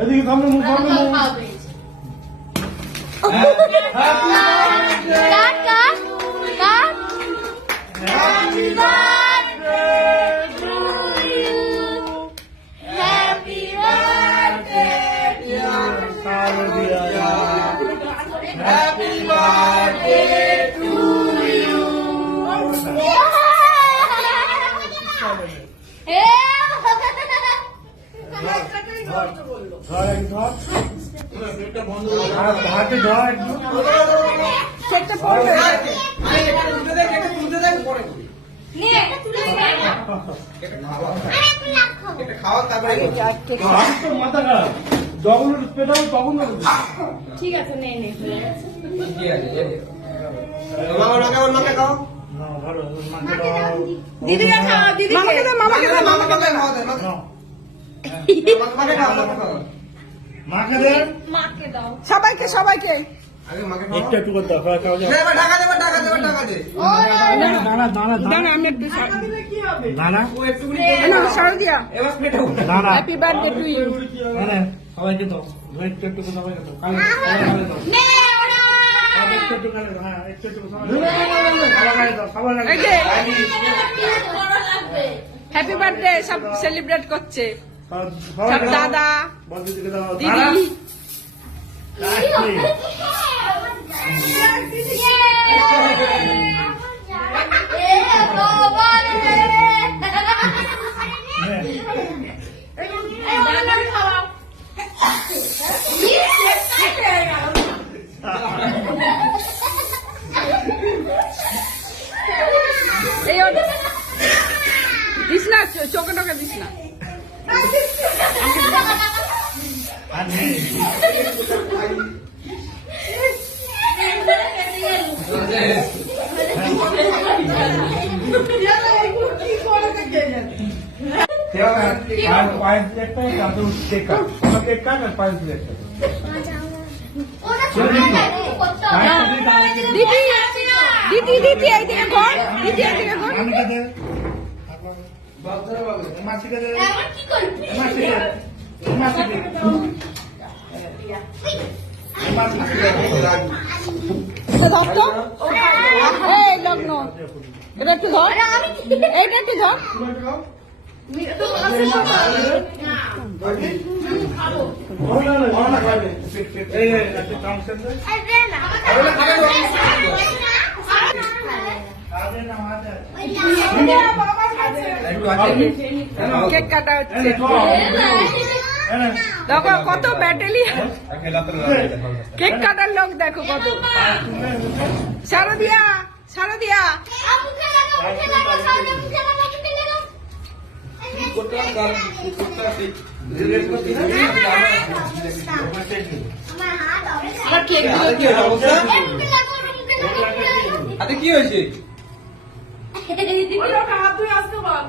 এদিকে সামনে মুখ সামনে মুখ। কাট কাট কাট। Happy birthday to you. Happy birthday dear Sarodia. Happy birthday to you. ধর এক ধর। হাতে ধর একটু। সেটা পড়বে মাথা খারাপ যখন পেটাও তখন ঠিক আছে নে নে দিদিকে খাও দিদিকে মামাকে দে মামাকে দে মামাকে দে মাকে দে মাকে দাও সবাইকে সবাইকে একটু একটু করে দাও খাওয়া যাবে দাঁড়া দাঁড়া দাঁড়া আমি একটু দাঁড়া না শারদিয়া দাঁড়া হ্যাপি বার্থডে টু ইউ সবাইকে দাও একটু একটু করে সবাইকে দাও কালে দাও একটু একটু করে হ্যাঁ একটু একটু সবাই এই যে হ্যাপি বার্থডে সব সেলিব্রেট করছে সব দাদা দিদি দিস না চোখে টোকে দিস না পায়েস একটা তারপর কেক কাট কেক কাট আর পায়েস একটা দিদি দিদি দিদি এইদিকে ঘর দিদি এইদিকে ঘর এই লগ্ন এটা একটু ধর এইটা একটু ধর কেক কাটা হচ্ছে দেখো কত ব্যাটালিয়ান কেক কাটার লোক দেখো কত শারদিয়া শারদিয়া কি হয়েছে তুই আসতে বল